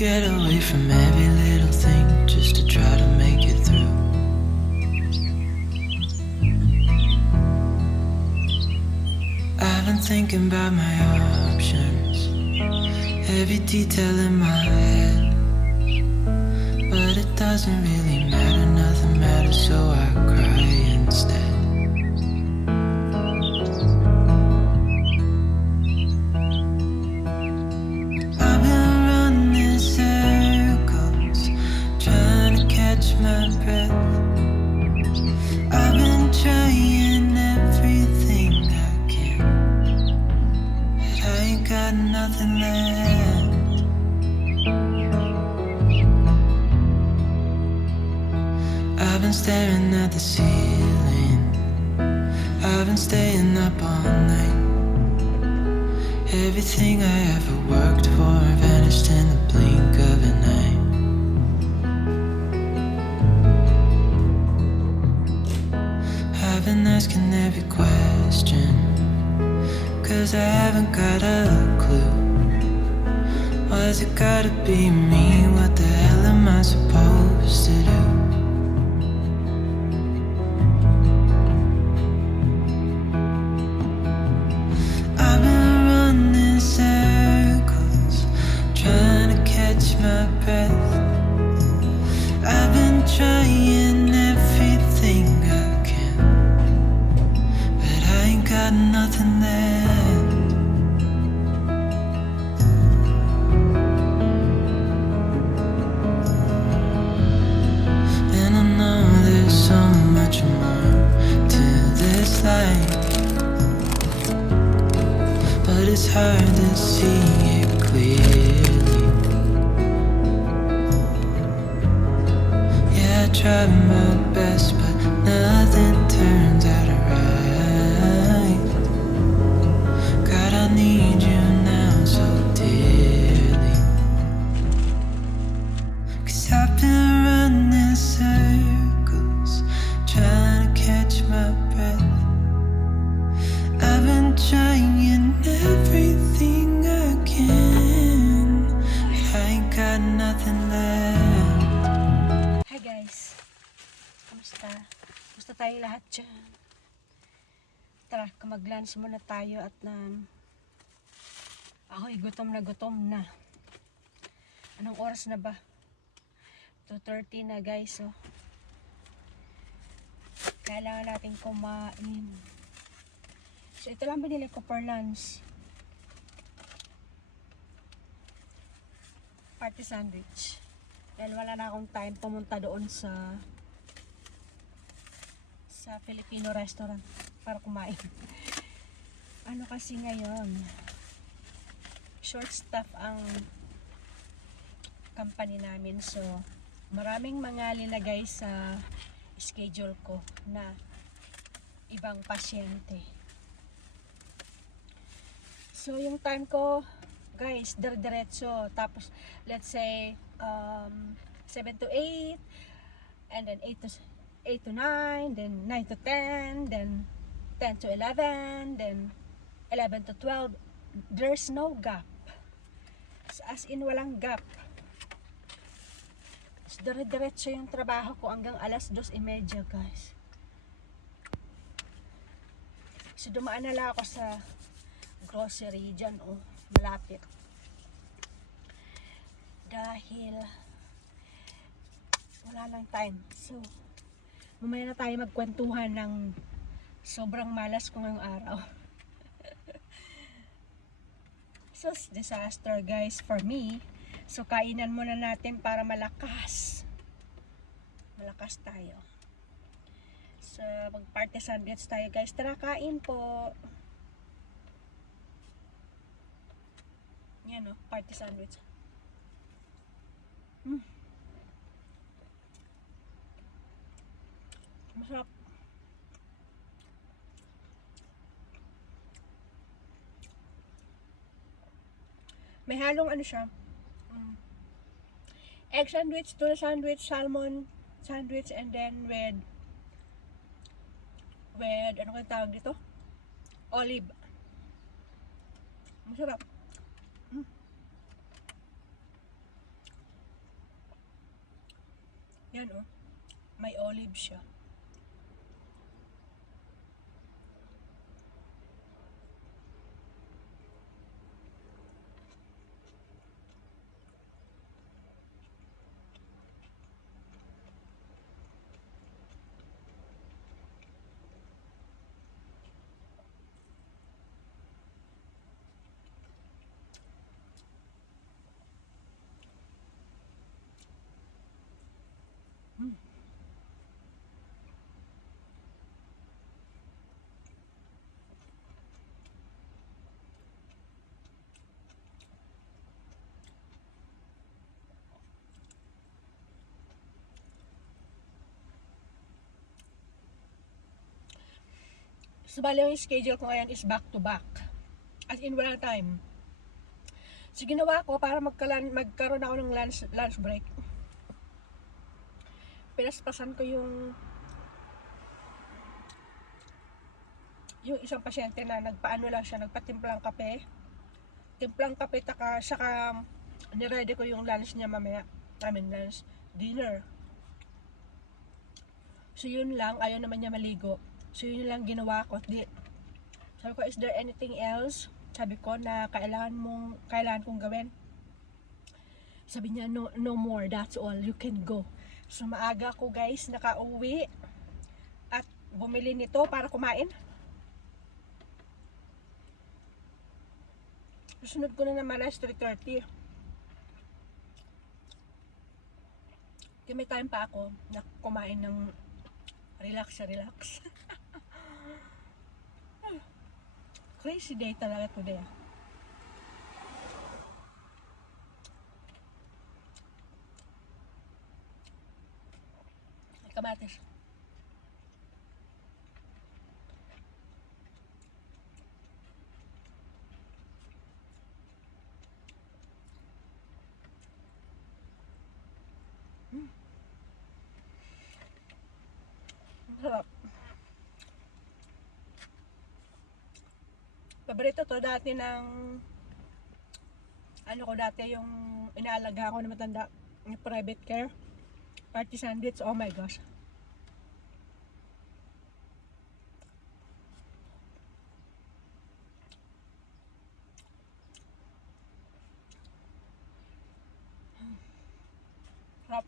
get away from every little thing just to try to make it through. I've been thinking about my options, every detail in my head, but it doesn't really matter, nothing matters, so I cry instead. I've been running circles, trying to catch my breath. I've been trying everything I can, but I ain't got nothing left. I've been staring at the ceiling, I've been staying up all night. Everything I ever worked for vanished in the blink of an eye. I've been asking every question, 'cause I haven't got a clue. Why's it gotta be me? What the hell am I supposed to do? I've been running circles, trying to catch my breath. I've been trying everything I can, but I ain't got nothing left. And I know there's so much more to this life, but it's hard to see it clearly. Yeah, I tried my best, but nothing turns out right. God, I need you now so dearly, 'cause I've been running circles, trying to catch my breath. I've been trying everything I can, but I ain't got nothing left. Hi guys, kamusta? Kamusta tayo lahat dyan? Tara, mag-lunch muna tayo at ako'y gutom na. Anong oras na ba? 2:30 na guys, so kailangan natin kumain. So ito lang binili ko for lunch. Party sandwich. Dahil wala na akong time pumunta doon sa Filipino restaurant para kumain. Ano kasi ngayon, short staff ang company namin, so maraming mga linagay sa schedule ko na ibang pasyente. So yung time ko guys, diretso, tapos let's say 7 to 8, and then 8 to 9, then 9 to 10, then 10 to 11, then 11 to 12. There's no gap. As in walang gap. Diretso yung trabaho ko hanggang alas 2:30 guys. So dumaan na lang ako sa grocery dyan, malapit. Dahil wala lang time. So mamaya na tayo magkwentuhan ng sobrang malas ko ngayong araw. So disaster guys for me. So kainan muna natin para malakas tayo. So mag party sandwich tayo guys. Tara, kain po. Yan party sandwich. Masarap. May halong ano siya, egg sandwich, tuna sandwich, salmon sandwich, and then with ano kang tawag dito? Olive. Masarap. Yan oh. May olive siya. So, bali yung schedule ko ngayon is back to back. As in, wala time. So, ginawa ko para magkaroon ako ng lunch break. Pinaspasan ko yung isang pasyente na nagpaano lang siya, nagpatimplang kape. Timplang kape, saka niready ko yung lunch niya mamaya. Lunch, dinner. So, yun lang. Ayaw naman niya maligo. So, yun lang ginawa ko. Sabi ko, is there anything else? Sabi ko na kailangan kong gawin. Sabi niya, no more. That's all. You can go. So, maaga ko guys, nakauwi. At bumili nito para kumain. Sunod ko na naman alas 3:30. Kaya may time pa ako na kumain ng relax. Crazy day talaga today. Kamatis. Sarap. Paborito to dati ng yung inaalaga ko na matanda, yung private care, party sandwich. Oh my gosh. Sarap.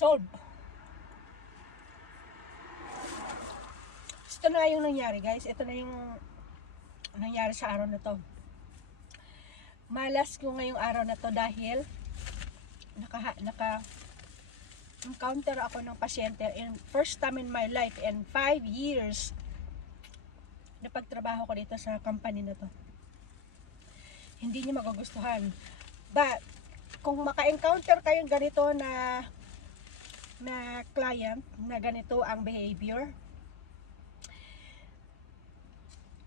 Solve. Ito na yung nangyari guys. Ito na yung nangyari sa araw na to. Malas ko ngayong araw na to dahil encounter ako ng pasyente in first time in my life in 5 years na pagtrabaho ko dito sa company na to. Hindi niyo magugustuhan. But kung maka-encounter kayong ganito na client na ganito ang behavior,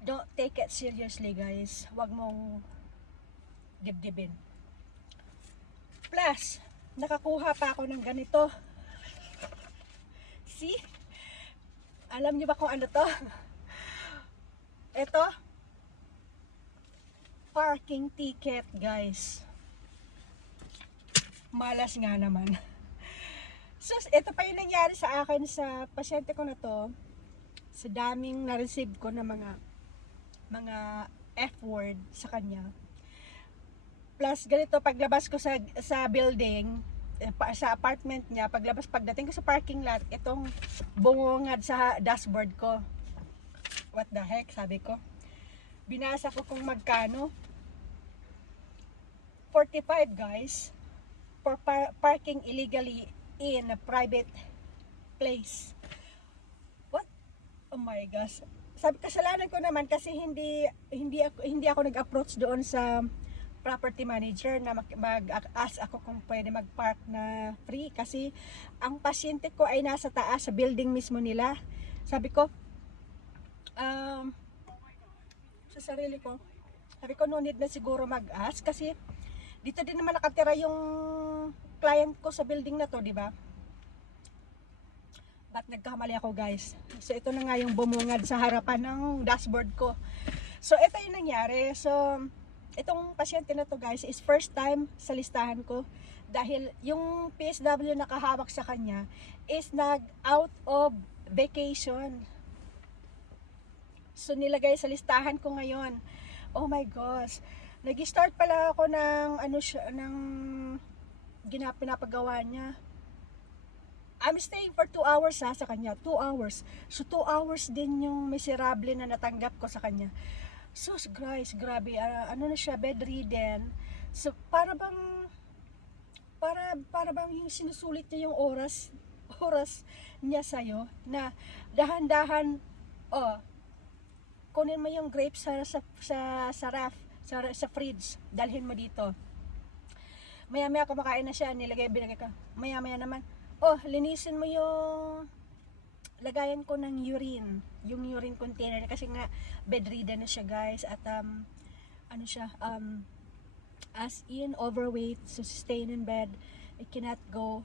don't take it seriously guys. Huwag mong dibdibin. Plus, nakakuha pa ako ng ganito. See? Alam niyo ba kung ano to? Ito, parking ticket guys. Malas nga naman. So, ito pa yung nangyari sa akin sa pasyente ko na to. Sa daming na-receive ko na mga F-word sa kanya. Plus, ganito, paglabas ko sa building, sa apartment niya, pagdating ko sa parking lot, itong bungungad sa dashboard ko. What the heck, sabi ko. Binasa ko kung magkano. 45 guys, for parking illegally in a private place. What? Oh my gosh. Sabi, kasalanan ko naman kasi hindi ako nag-approach doon sa property manager na mag-ask ako kung pwede mag-park na free kasi ang pasyente ko ay nasa taas sa building mismo nila. Sabi ko sa sarili ko, sabi ko no need na siguro mag-ask kasi dito din naman nakatira yung client ko sa building na to, di ba? Ba't nagkamali ako guys? So ito na nga yung bumungad sa harapan ng dashboard ko. So ito yung nangyari. So itong pasyente na to guys is first time sa listahan ko dahil yung PSW na kahawak sa kanya is nag out of vacation. So nilagay sa listahan ko ngayon. Oh my gosh. Nag-start pala ako ng pinapagawa niya. I'm staying for 2 hours sa kanya. 2 hours. So 2 hours din yung miserable na natanggap ko sa kanya. So guys, grabe. Na siya, bedridden. So para bang yung sinusulit niya yung oras niya sa'yo na dahan-dahan, kunin mo yung grapes sa ref, sa fridge, dalhin mo dito. Maya-maya kumakain na siya, binigay ko. Maya-maya naman, linisin mo yung lagayan ko ng urine, yung urine container kasi nga bedridden na siya guys at as in overweight, so staying in bed, it cannot go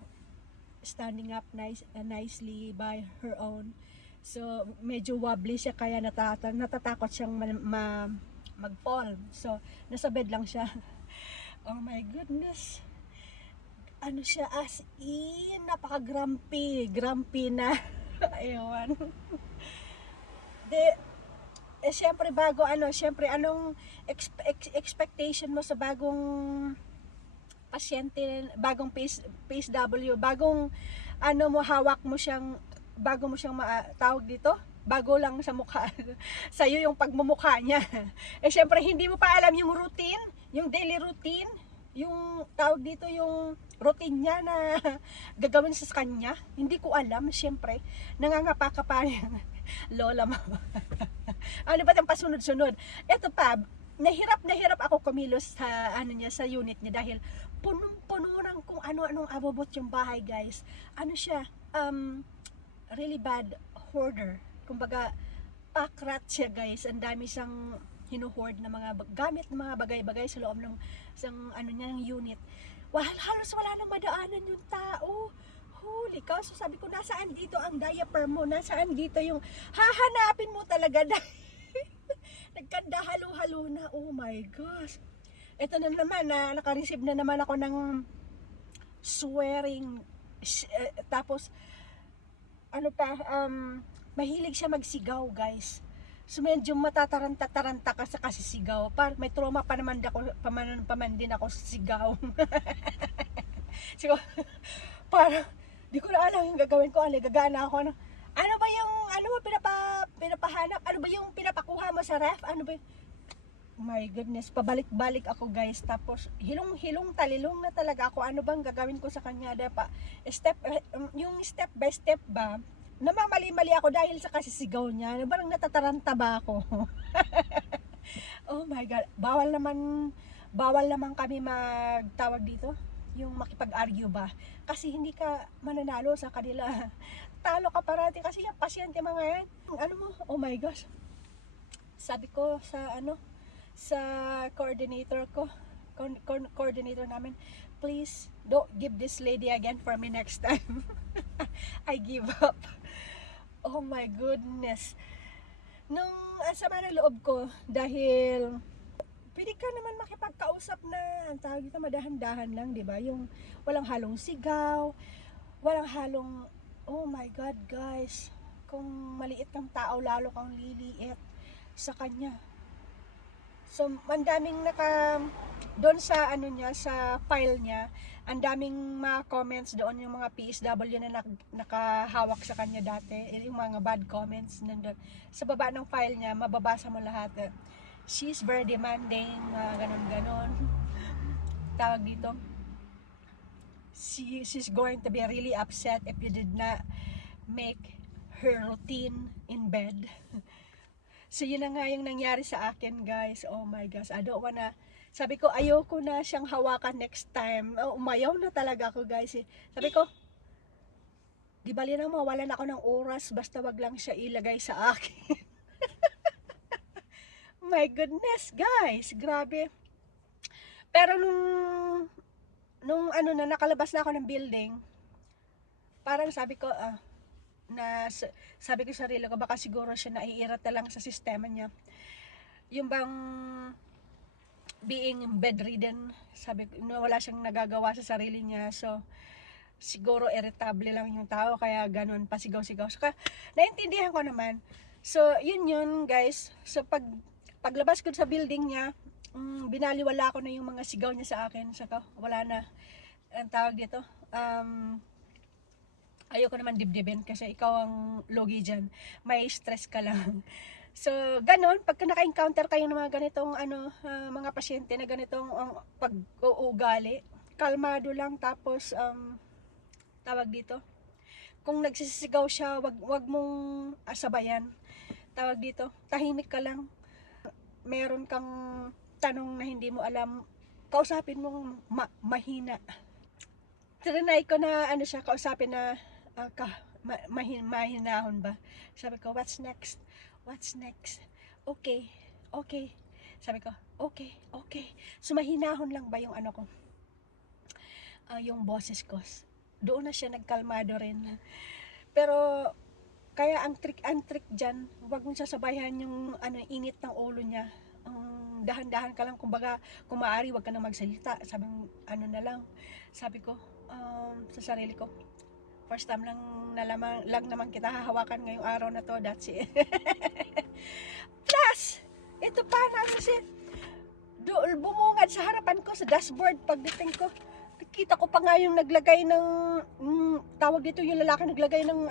standing up nicely by her own. So medyo wobbly siya kaya natatakot siyang mag-fall. So nasa bed lang siya. Oh my goodness. Siya as in napaka-grumpy na. Ayun. Syempre anong expectation mo sa bagong pasyente, bagong PSW, bagong hawak mo siyang, bago mo siyang tawag dito, bago lang sa mukha, sa'yo yung pagmumukha niya. Syempre hindi mo pa alam yung routine, yung daily routine, yung tawag dito, yung routine niya na gagawin sa kanya. Hindi ko alam, syempre. Nangangapa ka pa lola mo. Ano ba yung pasunod-sunod? Ito pa, nahirap ako kumilos sa sa unit niya dahil punong-puno ng kung ano-anong abobot yung bahay, guys. Siya, really bad hoarder. Kumbaga, packrat siya, guys. Ang dami siyang hinuhoard na mga gamit, na mga bagay-bagay sa loob ng ng unit. Halos wala nang madaanan yung tao. Holy cow. So sabi ko, nasaan dito ang diaper mo? Nasaan dito yung hahanapin mo talaga? Nagkanda halo-halo na. Oh my gosh. Ito na naman, naka-receive na naman ako ng swearing. Tapos mahilig siya magsigaw, guys. So medyo matataranta-taranta ka sa kasisigaw. May trauma pa naman din ako sa sigaw. So, di ko na alam yung gagawin ko. Gagana ako ano ba yung pinapahanap? Ano ba yung pinapakuha mo sa ref? Ano ba yung... My goodness, pabalik-balik ako, guys. Tapos hilong-hilong talilong na talaga ako. Ano bang gagawin ko sa kanya? Yung step by step ba? Namamali-mali ako dahil sa kasisigaw niya. Parang natataranta ba ako? Oh my God. Bawal naman kami magtawag dito. Yung makipag-argue ba? Kasi hindi ka mananalo sa kanila. Talo ka parati kasi yung pasyente mga yan. Oh my gosh. Sabi ko sa coordinator namin, please don't give this lady again for me next time. I give up. Oh my goodness. Nung sama ng loob ko dahil pwede ka naman makipagkausap na tawag ito, madahan-dahan lang, di ba? Yung walang halong sigaw, walang halong, oh my God, guys, kung maliit kang tao, lalo kang liliit sa kanya. So, ang daming doon sa ano niya, sa file niya, ang daming mga comments doon, yung mga PSW na nakahawak sa kanya dati, yung mga bad comments nandun. Sa baba ng file niya, mababasa mo lahat. She's very demanding, ganon-ganon. Tawag dito. She's going to be really upset if you did not make her routine in bed. So yun na nga yung nangyari sa akin, guys. Oh my gosh, I don't wanna, sabi ko ayoko na siyang hawakan next time. Umayaw na talaga ako, guys. Sabi ko, di bali na mawalan ako ng oras, basta wag lang siya ilagay sa akin. My goodness, guys, grabe. Pero nung ano na, nakalabas na ako ng building, parang sabi ko, sabi ko sa sarili ko, baka siguro siya naiirat na lang sa sistema niya. Yung bang being bedridden, sabi ko, wala siyang nagagawa sa sarili niya. So, siguro irritable lang yung tao, kaya ganun, pasigaw-sigaw. So, naintindihan ko naman. So, yun guys. So, paglabas ko sa building niya, binaliwala ko na yung mga sigaw niya sa akin. Saka, wala na. Ang tawag dito, ayoko naman dibdibin kasi ikaw ang logi dyan. May stress ka lang. So, ganon, pagka naka-encounter kayo ng mga ganitong mga pasyente na ganitong pag-uugali, kalmado lang, tapos tawag dito, kung nagsisigaw siya, wag mong sabayan. Tawag dito, tahimik ka lang. Meron kang tanong na hindi mo alam, kausapin mong mahina. Trinay ko na siya, kausapin na mahinahon ba. Sabi ko, what's next? What's next? Okay. Sabi ko, okay. So mahinahon lang ba yung ko? Yung boses ko. Doon na siya nagkalmado rin. Pero kaya ang trick dyan, huwag mong sasabayan yung init ng ulo niya. Dahan-dahan ka lang, kumbaga, kung maaari, huwag ka na magsalita. Sabi na lang. Sabi ko sa sarili ko, first time lang naman kita hahawakan ngayong araw na to, that's it. Plus, ito pa bumungad sa harapan ko, sa dashboard, pagdating ko, nakita ko pa nga yung naglagay ng, tawag dito, yung lalaki naglagay ng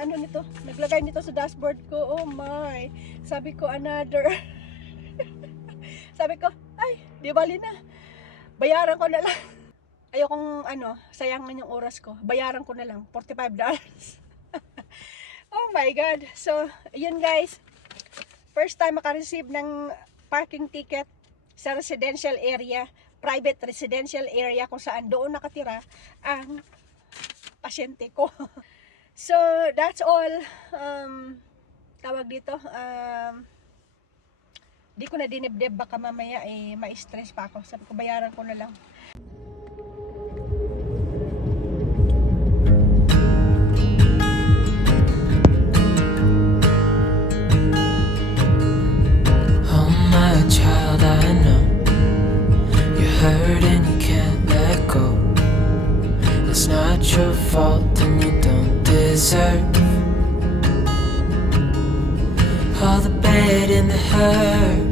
naglagay nito sa dashboard ko. Oh my, sabi ko, another. Sabi ko, ay, di bali na, bayaran ko na lang. Ayokong sayangin yung oras ko. Bayaran ko na lang, $45. Oh my God. So, yun guys. First time makareceive ng parking ticket sa residential area, private residential area, kung saan doon nakatira ang pasyente ko. So, that's all. Tawag dito, di ko na dinibdib, baka mamaya ma-stress pa ako. Sabi ko, bayaran ko na lang. Hurt and you can't let go. It's not your fault and you don't deserve all the bad and the hurt.